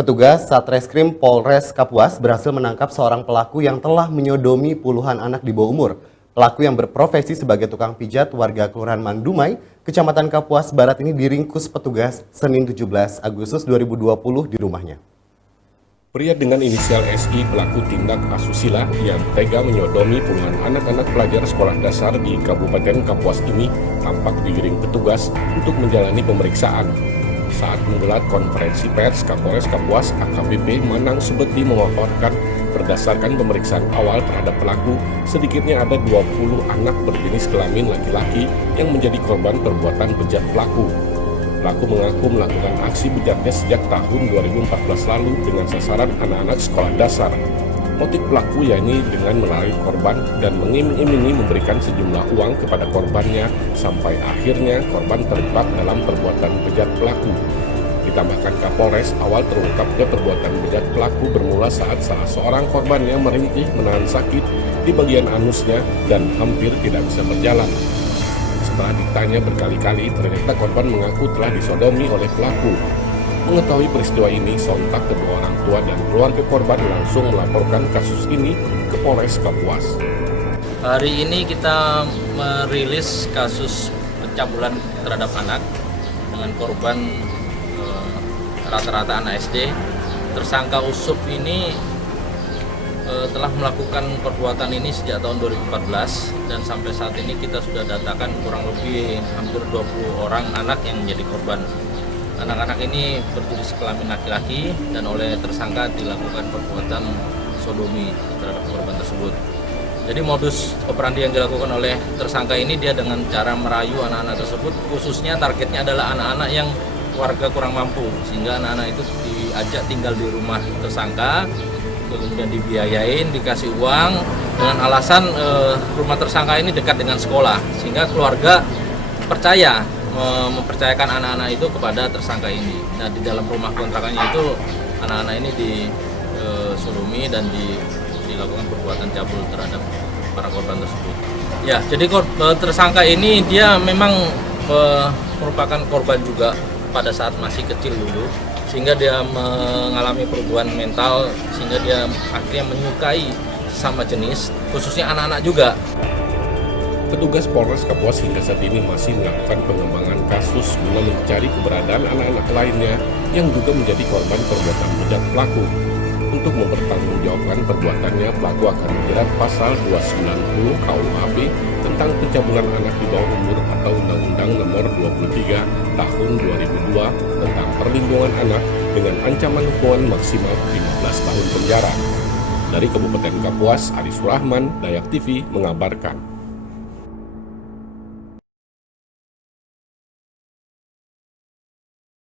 Petugas Satreskrim Polres Kapuas berhasil menangkap seorang pelaku yang telah menyodomi puluhan anak di bawah umur. Pelaku yang berprofesi sebagai tukang pijat warga Kelurahan Mandumai, Kecamatan Kapuas Barat ini diringkus petugas Senin 17 Agustus 2020 di rumahnya. Pria dengan inisial SI pelaku tindak asusila yang tega menyodomi puluhan anak-anak pelajar sekolah dasar di Kabupaten Kapuas ini tampak digiring petugas untuk menjalani pemeriksaan. Saat menggelar konferensi pers, Kapolres Kapuas AKBP Manang Subeti memaparkan berdasarkan pemeriksaan awal terhadap pelaku, sedikitnya ada 20 anak berjenis kelamin laki-laki yang menjadi korban perbuatan bejat pelaku. Pelaku mengaku melakukan aksi bejatnya sejak tahun 2014 lalu dengan sasaran anak-anak sekolah dasar. Motif pelaku yakni dengan menarik korban dan mengiming-imingi memberikan sejumlah uang kepada korbannya sampai akhirnya korban terjebak dalam perbuatan bejat pelaku. Ditambahkan Kapolres, awal terungkapnya perbuatan bejat pelaku bermula saat salah seorang korbannya merintih menahan sakit di bagian anusnya dan hampir tidak bisa berjalan. Setelah ditanya berkali-kali, ternyata korban mengaku telah disodomi oleh pelaku. Mengetahui peristiwa ini, sontak kedua orang tua dan keluarga korban langsung melaporkan kasus ini ke Polres Kapuas. Hari ini kita merilis kasus pencabulan terhadap anak dengan korban rata-rata anak SD. Tersangka Usup ini telah melakukan perbuatan ini sejak tahun 2014 dan sampai saat ini kita sudah datakan kurang lebih hampir 20 orang anak yang menjadi korban. Anak-anak ini berjenis kelamin laki-laki dan oleh tersangka dilakukan perbuatan sodomi terhadap korban tersebut. Jadi modus operandi yang dilakukan oleh tersangka ini dia dengan cara merayu anak-anak tersebut, khususnya targetnya adalah anak-anak yang warga kurang mampu, sehingga anak-anak itu diajak tinggal di rumah tersangka, kemudian dibiayain, dikasih uang dengan alasan rumah tersangka ini dekat dengan sekolah, sehingga keluarga percaya mempercayakan anak-anak itu kepada tersangka ini. Nah, di dalam rumah kontrakannya itu anak-anak ini disodomi dan dilakukan perbuatan cabul terhadap para korban tersebut. Ya, jadi tersangka ini dia memang merupakan korban juga pada saat masih kecil dulu, sehingga dia mengalami perubahan mental, sehingga dia akhirnya menyukai sama jenis, khususnya anak-anak juga. Petugas Polres Kapuas hingga saat ini masih melakukan pengembangan kasus guna mencari keberadaan anak-anak lainnya yang juga menjadi korban perbuatan bejat pelaku. Untuk mempertanggungjawabkan perbuatannya, pelaku akan dijerat pasal 290 KUHP tentang pencabulan anak di bawah umur atau Undang-Undang Nomor 23 Tahun 2002 tentang Perlindungan Anak dengan ancaman hukuman maksimal 15 tahun penjara. Dari Kabupaten Kapuas, Aris Rahman, Dayak TV mengabarkan.